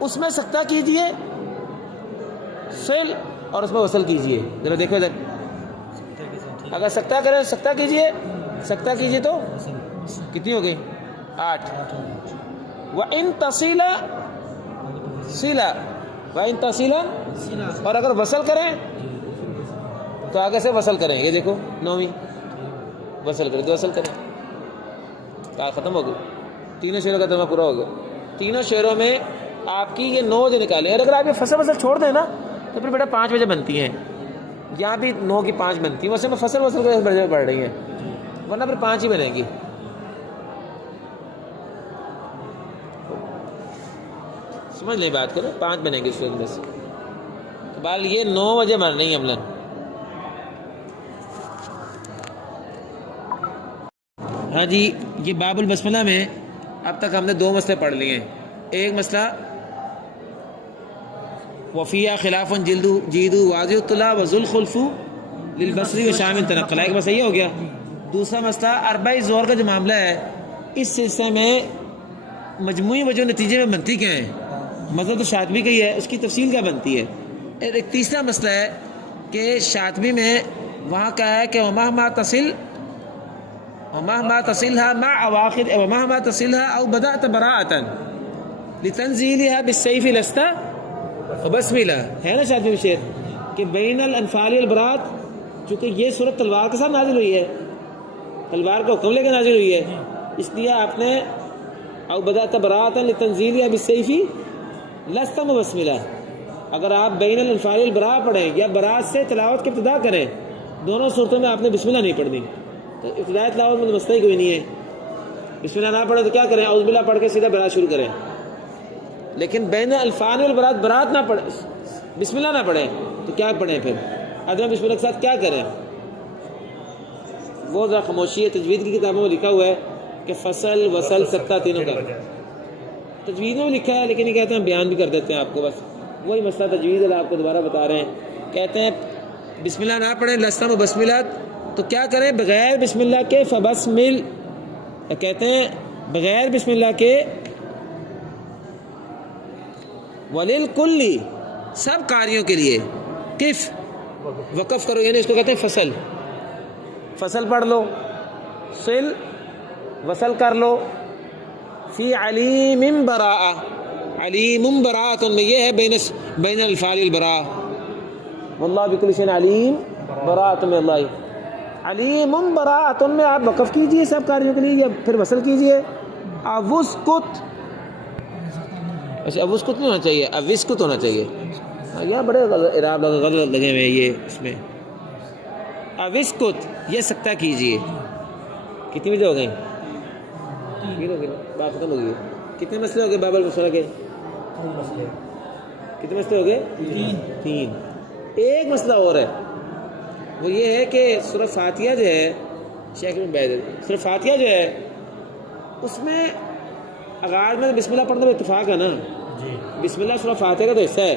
اس میں سکتہ کیجئے سل اور اس میں وصل کیجئے. ذرا دیکھو ادھر، اگر سکتہ کریں سکتہ کیجئے تو کتنی ہو گئی؟ 8. وَإِن تَصِلَ صِلَ، وَإِن تَصِلَ، اور اگر وصل کریں تو آگے سے وصل کریں. یہ دیکھو 9ویں وصل کریں تو وصل کریں. کہا ختم ہو گئی. 3 شعروں کا ترجمہ پورا ہو گیا. 3 شعروں میں آپ کی یہ 9 وجہ نکالیں، اور اگر آپ یہ فصل چھوڑ دیں نا تو پھر بیٹا 5 وجہ بنتی ہیں. یہاں بھی 9 کی 5 بنتی ہیں، ویسے میں فصل کے درجے بڑھ رہی ہیں، ورنہ پھر 5 ہی بنے گی. سمجھ لیں بات کرو، 5 بنے گی اس کے اندر سے. تو بال یہ 9 وجہ بن رہی ہیں عملاً. ہاں جی، یہ باب البسملہ میں اب تک ہم نے 2 مسئلے پڑھ لیے ہیں. ایک مسئلہ وفیہ خلاف جیدو واضح الطلاء وذل خلف للبصری و شامل تنقل، ایک مسئلہ یہ ہو گیا. دوسرا مسئلہ اربع ظہر کا جو معاملہ ہے، اس سلسلے میں مجموعی وجہ نتیجے میں بنتی کیا ہے؟ مذہب تو شاطبی کا ہی ہے، اس کی تفصیل کیا بنتی ہے. ایک تیسرا مسئلہ ہے کہ شاطبی میں وہاں کہا ہے کہ ومہما تصلها مع اواخر ومہما تصلها او بدأت براءة لتنزیلها بالسیف لست وبسملہ، ہے نا شاطبی میں شعر کہ بین الانفال والبراءت، چونکہ یہ سورت تلوار کے ساتھ نازل ہوئی ہے، تلوار کا حکم لے کے نازل ہوئی ہے، اس لیے آپ نے او بدأت براءة لتنزیلها بالسیف لست وبسملہ، اگر آپ بین الانفال والبراء پڑھیں یا براءت سے تلاوت کی ابتدا کریں، دونوں صورتوں میں آپ نے بسم اللہ نہیں پڑھنی. تو ابتدائی تلاوت میں تو مسئلہ ہی کوئی نہیں ہے، بسم اللہ نہ پڑھیں تو کیا کریں؟ اعوذ باللہ پڑھ کے سیدھا براءت شروع کریں. لیکن بین الفان والبراءت براءت نہ پڑھیں، بسم اللہ نہ پڑھیں تو کیا پڑھیں؟ پھر ادھر بسم اللہ کے ساتھ کیا کریں؟ وہ ذرا خاموشی ہے. تجوید کی کتابوں میں لکھا ہوا ہے کہ فصل وصل سکتہ تینوں کا، تجوید میں لکھا ہے، لیکن یہ کہتے ہیں بیان بھی کر دیتے ہیں آپ کو. بس وہی مسئلہ تجوید اللہ آپ کو دوبارہ بتا رہے ہیں. کہتے ہیں بسم اللہ نہ پڑھیں، لستم و بسم اللہ، تو کیا کریں؟ بغیر بسم اللہ کے فبسمل، کہتے ہیں بغیر بسم اللہ کے وللکلی، سب قاریوں کے لیے کف وقف کرو، یعنی اس کو کہتے ہیں فصل. فصل پڑھ لو، صل وصل کر لو. فی علیم براء، علیم براءۃ میں یہ ہے بین الفال والبراء، واللہ بکل شیء علیم براءۃ میں اللہ، علیم براءۃ میں آپ وقف کیجئے سب کاریوں کے لیے، یا پھر وصل کیجئے. اوسکت، اچھا اوسکت نہیں ہونا چاہیے، اوسکت ہونا چاہیے. یہاں بڑے غلط لگے ہوئے ہیں یہ اس میں. اوسکت یہ سکتہ کیجیے. کتنی بجے ہو گئی؟ بات ختم ہو گئی. کتنے مسئلے ہو گئے باب المسورہ کے؟ کتنے مسئلے ہو گئے؟ 3. ایک مسئلہ اور ہے، وہ یہ ہے کہ سورہ فاتحہ جو ہے شیخ سورہ فاتحہ جو ہے اس میں آغاز میں بسم اللہ پڑھنے میں اتفاق ہے نا. بسم اللہ سورہ فاتحہ کا تو حصہ ہے،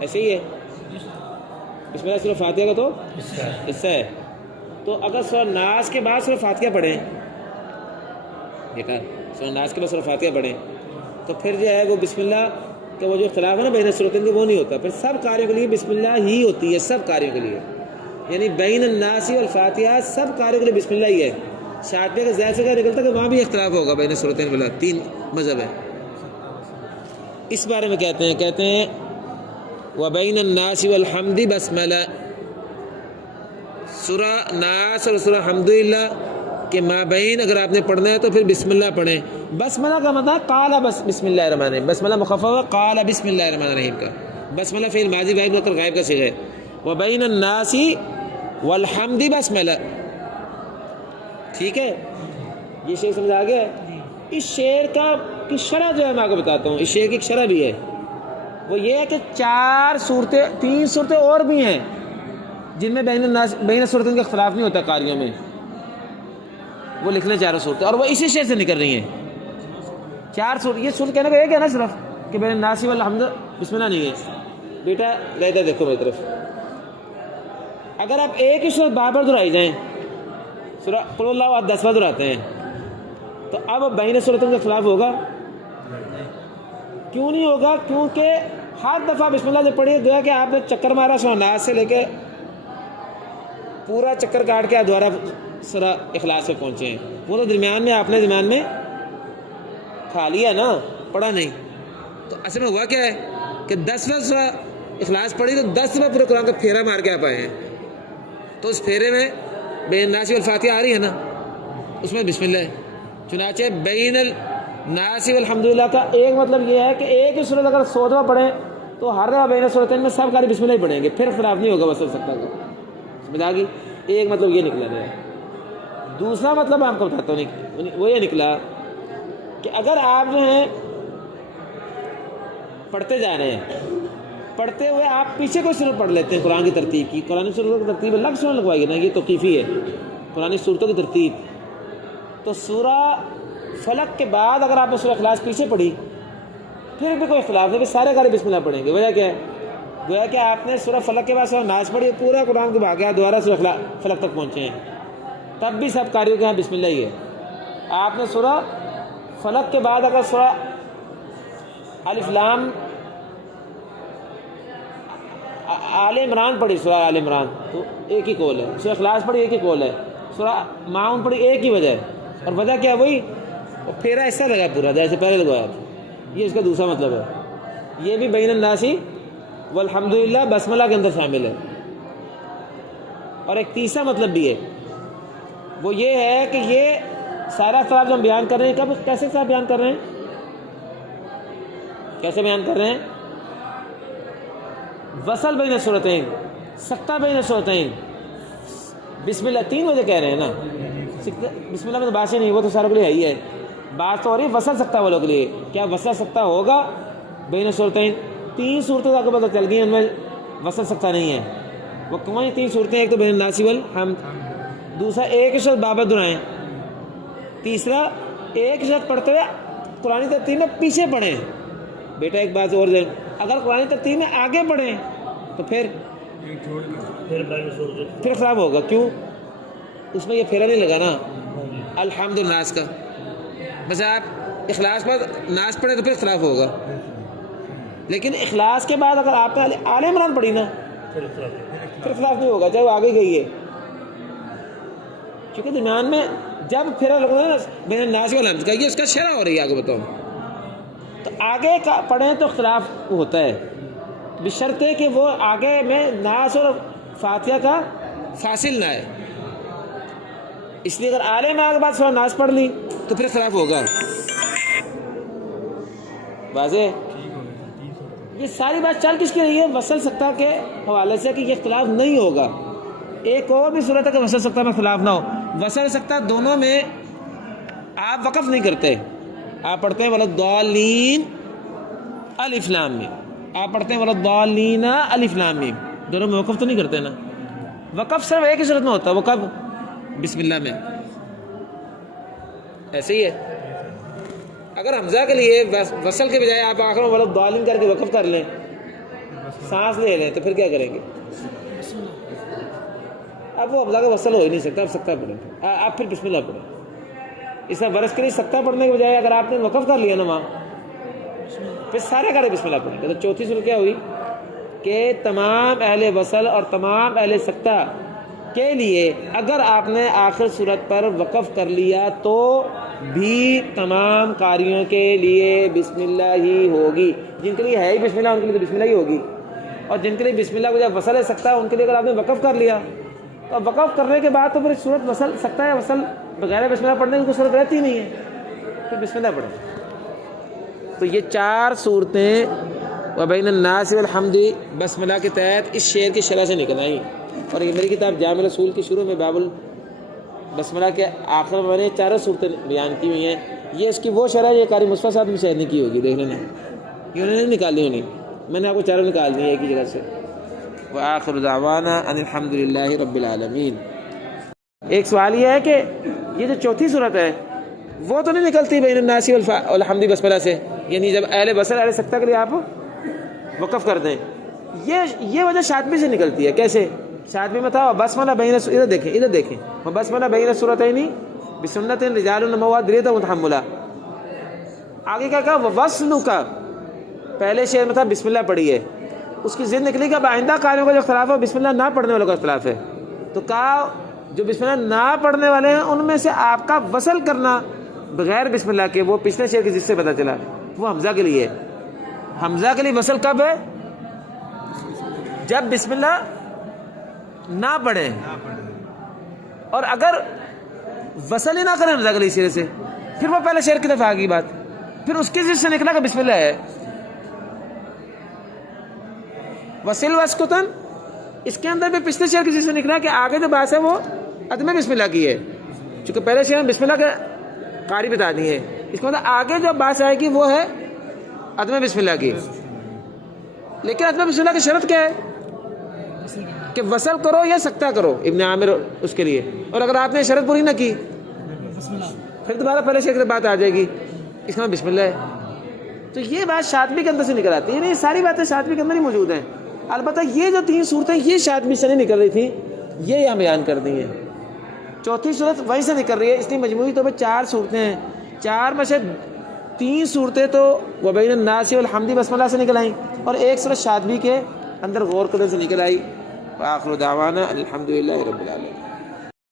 ایسے ہی ہے. بسم اللہ سورہ فاتحہ کا تو حصہ ہے. تو اگر سورہ ناس کے بعد سورہ فاتحہ پڑھیں، دیکھا سورہ ناس کے بعد سورہ فاتحہ پڑھیں تو پھر جو ہے وہ بسم اللہ کا وہ جو اختلاف ہے نا بین السورتین کے وہ نہیں ہوتا. پھر سب قاریوں کے لیے بسم اللہ ہی ہوتی ہے، سب قاریوں کے لیے. یعنی بین الناس والفاتحہ سب قاریوں کے لیے بسم اللہ ہی ہے. شاطبیہ کا ذیل سے کیا نکلتا ہے کہ وہاں بھی اختلاف ہوگا بین السورتین والا. 3 مذہب ہے اس بارے میں. کہتے ہیں وبین الناس والحمد بسملہ. سورہ ناس اور سورہ الحمدللہ کے مابین اگر آپ نے پڑھنا ہے تو پھر بسم اللہ پڑھیں. بسملہ کا مطلب قال بسم اللہ الرحمن الرحیم. بسملہ مخفف قال بسم اللہ الرحمن الرحیم کا. بسملہ فعل ماضی واحد مطلب غائب کا صیغہ ہے. وبین الناس والحمد بسملہ. ٹھیک ہے، یہ شعر سمجھ آ گیا. اس شعر کی شرح جو ہے میں آپ کو بتاتا ہوں. اس شعر کی ایک شرح بھی ہے، وہ یہ ہے کہ 3 صورتیں اور بھی ہیں جن میں بین صورتوں کا اختلاف نہیں ہوتا قاریوں میں. وہ لکھ لیں 4 صورتیں، اور وہ اسی شعر سے نکل رہی ہیں. 4 صورت. یہ صورت کہنے کا ایک ہے نا صرف کہ بین الناس والحمد بسم اللہ نہیں ہے. بیٹا رہتا دیکھو میری طرف. اگر آپ ایک ہی صورت بار بار دہرائی جائیں، سورہ قل اللہ آپ 10 بار دہراتے ہیں، تو اب بین صورتوں کا اختلاف ہوگا؟ کیوں نہیں ہوگا؟ کیونکہ ہر دفعہ بسم اللہ جب پڑھی گویا کہ آپ نے چکر مارا سورہ ناس سے لے کے پورا چکر کاٹ کے آپ دوبارہ سورہ اخلاص پہ پہنچے ہیں. وہ تو درمیان میں آپ نے درمیان میں کھا لیا نا، پڑھا نہیں. تو اصل میں ہوا کیا ہے کہ 10 بار سورہ اخلاص پڑھی تو 10 بار پورے قرآن کا پھیرا مار کے آپ آئے ہیں. تو اس پھیرے میں بین الناس والفاتحہ آ رہی ہے نا، اس میں بسم اللہ ہے. چنانچہ بین الناس والحمدللہ کا ایک مطلب یہ ہے کہ ایک ہی صورت اگر 100 دفعہ پڑھیں تو ہر دفعہ بین صورتین میں سب قاری بسم اللہ ہی پڑھیں گے، پھر اختلاف نہیں ہوگا وصل سکتا کا. سمجھ آ گئی؟ ایک مطلب یہ نکلا ہے. دوسرا مطلب میں آپ کو بتاتا ہوں، وہ یہ نکلا کہ اگر آپ جو ہیں پڑھتے جا رہے ہیں، پڑھتے ہوئے آپ پیچھے کوئی صورت پڑھ لیتے ہیں قرآن کی ترتیب کی. قرآن صورتوں کی ترتیب الگ سے لگوائی گی نا، یہ توقیفی ہے قرآن صورتوں کی ترتیب. تو سورہ فلق کے بعد اگر آپ نے سورہ اخلاص پیچھے پڑھی پھر بھی کوئی اختلاف نہیں، سارے قاری بسم اللہ پڑھیں گے. وجہ کیا ہے؟ گویا کہ آپ نے سورہ فلق کے بعد سورہ ناس پڑھی، پورا قرآن کو بھاگیا دوبارہ سورہ فلق تک پہنچے ہیں، تب بھی سب قاریوں کے یہاں بسم اللہ ہی ہے. آپ نے سورہ فلق کے بعد اگر سورہ الف لام آل عمران پڑھی، سورہ آل عمران تو ایک ہی قول ہے. سورہ اخلاص پڑھی ایک ہی قول ہے. سورہ معاون پڑھی ایک ہی وجہ ہے. اور وجہ کیا؟ وہی پھیرا حصہ لگا پورا جیسے پہلے لگوایا تھا. یہ اس کا دوسرا مطلب ہے. یہ بھی بین الناس والحمدللہ بسم اللہ کے اندر شامل ہے. اور ایک تیسرا مطلب بھی ہے، وہ یہ ہے کہ یہ سارا اختلاف جو ہم بیان کر رہے ہیں کب کیسے صاحب بیان کر رہے ہیں؟ کیسے بیان کر رہے ہیں؟ وصل بین صورتین، سکتہ بین صورتین، بسم اللہ 3 وجہ کہہ رہے ہیں نا. بسم اللہ میں تو بات ہی نہیں، وہ تو ساروں کے لیے ہے ہی ہے. بات تو ہو رہی ہے وصل سکتہ والوں کے لیے. کیا وصل سکتہ ہوگا بین صورتین؟ 3 صورتیں آپ کو پتہ چل گئی ان میں وصل سکتہ نہیں ہے. وہ کون 3 صورتیں؟ ایک تو بین الناس والحمد، دوسرا ایک شخص بابت دہرائیں، تیسرا ایک شخص پڑھتے ہوئے قرآن ترتیب میں پیچھے پڑھیں. بیٹا ایک بات اور دیں، اگر قرآن ترتیب میں آگے پڑھیں تو پھر خراب ہوگا. کیوں؟ اس میں یہ پھیرا نہیں لگا نا الحمد الناس کا. بس آپ اخلاص پر ناس پڑھیں تو پھر خلاف ہوگا. لیکن اخلاص کے بعد اگر آپ نے آل عمران پڑھی نا پھر خلاف نہیں ہوگا، چاہے وہ آگے گئی ہے. کیونکہ درمیان میں جب پھیرا لگا نا بین الناس والحمد کا، یہ اس کا شرح ہو رہی ہے. آگے بتاؤں تو آگے کا پڑھیں تو اختلاف ہوتا ہے، بشرطے کہ وہ آگے میں ناس اور فاتحہ کا فاصل نہ ہے. اس لیے اگر آل عمران کے بعد سورہ ناس پڑھ لی تو پھر اختلاف ہوگا. واضح؟ یہ ساری بات چل کس کی رہی ہے؟ وصل سکتہ کے حوالے سے کہ یہ اختلاف نہیں ہوگا. ایک اور بھی صورت ہے کہ وصل سکتہ میں خلاف نہ ہو. وصل سکتہ دونوں میں آپ وقف نہیں کرتے. آپ پڑھتے ہیں ولضالین الف لام میم. آپ پڑھتے ہیں ولضالین الف لام میم. دونوں میں وقف تو نہیں کرتے نا. وقف صرف ایک ہی صورت میں ہوتا ہے. وہ کب؟ بسم اللہ میں. ایسے ہی ہے. اگر حمزہ کے لیے وصل کے بجائے آپ آخر میں ولضالین کر کے وقف کر لیں, سانس لے لیں, تو پھر کیا کریں گے؟ اب وہ حمزہ کا وصل ہو ہی نہیں سکتا. اب سکتہ پڑھیں. آپ پھر بسم اللہ پڑھیں. اس طرح برس کے لیے سکتہ پڑھنے کے بجائے اگر آپ نے وقف کر لیا نا وہاں, پھر سارے کرے بسم اللہ پڑھیں. تو چوتھی صورت کیا ہوئی کہ تمام اہل وصل اور تمام اہل سکتہ کے لیے اگر آپ نے آخر صورت پر وقف کر لیا تو بھی تمام قاریوں کے لیے بسم اللہ ہی ہوگی. جن کے لیے ہے ہی بسم اللہ ان کے لیے تو بسم اللہ ہی ہوگی. اور جن کے لیے بسم اللہ کو جب وصل ہے سکتہ ان کے لیے اگر آپ نے وقف کر لیا تو وقف کرنے کے بعد تو پھر صورت وصل سکتہ ہے وصل بغیر بسم اللہ پڑھنے کی کوئی صورت رہتی نہیں ہے. پھر بسم اللہ پڑھیں. تو یہ 4 صورتیں وبین الناس والحمد بسم اللہ کے تحت اس شعر کی شرح سے نکل آئیں. اور یہ میری کتاب جامع رسول کی شروع میں باب البسملہ کے آخر میں نے 4 صورتیں بیان کی ہوئی ہیں. یہ اس کی وہ شرح یہ قاری مصطفیٰ صاحب نے شاید نہیں کی ہوگی. دیکھ لینا, یہ انہوں نے نکالی ہونی. میں نے آپ کو 4 نکال دی ایک ہی جگہ سے. وآخر دعوانا ان الحمد للہ رب العالمین. ایک سوال یہ ہے کہ یہ جو چوتھی صورت ہے وہ تو نہیں نکلتی بین الناس والحمد بسملہ سے, یعنی جب اہل بصر اہل سکتہ کے لیے آپ وقف کر دیں. یہ وجہ شاطبی سے نکلتی ہے. کیسے؟ شاطبی میں تھا بسملہ بین, ادھر دیکھیں بسملہ بین صورتین بسنت رجال مواد دریت متحملہ. آگے کیا کہا؟ وصل کا پہلے شعر میں تھا بسم اللہ پڑھی ہے. اس کی ضد نکلی کہ اب آئندہ قاریوں کا جو اختلاف ہے بسم اللہ نہ پڑھنے والوں کا اختلاف ہے. تو کہا جو بسم اللہ نہ پڑھنے والے ہیں ان میں سے آپ کا وصل کرنا بغیر بسم اللہ کے, وہ پچھلے شعر کی جس سے پتہ چلا وہ حمزہ کے لیے. حمزہ کے لیے وصل کب ہے؟ جب بسم اللہ نہ پڑھیں. اور اگر وصل ہی نہ کریں حمزہ کے لیے سرے سے, پھر وہ پہلے شعر کی طرف آ گئی بات. پھر اس کی ضد سے نکلا کہ بسم اللہ ہے. وصل وسکتن اس کے اندر بھی پچھلے شعر کی ضد سے نکلا کہ آگے جو بات ہے وہ عدم بسم اللہ کی ہے, چونکہ پہلے شعر میں بسم اللہ کے قاری بتا دی ہے. اس کے مطلب آگے جو بات آئے گی وہ ہے عدم بسم اللہ کی. لیکن عدم بسم اللہ کی شرط کیا ہے کہ وصل کرو یا سکتہ کرو ابن عامر اس کے لیے. اور اگر آپ نے شرط پوری نہ کی پھر دوبارہ پہلے شعر کی بات آ جائے گی اس کا بسم اللہ ہے. تو یہ بات شاطبی کے اندر سے نکل آتی ہے. یہ ساری باتیں شاطبی کے اندر ہی موجود ہیں. البتہ یہ جو 3 صورتیں یہ شاطبی سے نہیں نکل رہی تھیں, یہ یہاں بیان کر دی ہیں. چوتھی صورت وہیں سے نکل رہی ہے. اس لیے مجموعی طور پہ 4 صورتیں ہیں. 4 میں سے 3 صورتیں تو وبین الناس والحمد بسم اللہ سے نکل آئیں اور ایک صورت شاطبی کے اندر غور کرنے سے نکل آئی. وآخر دعوانا الحمد للہ رب العالمین.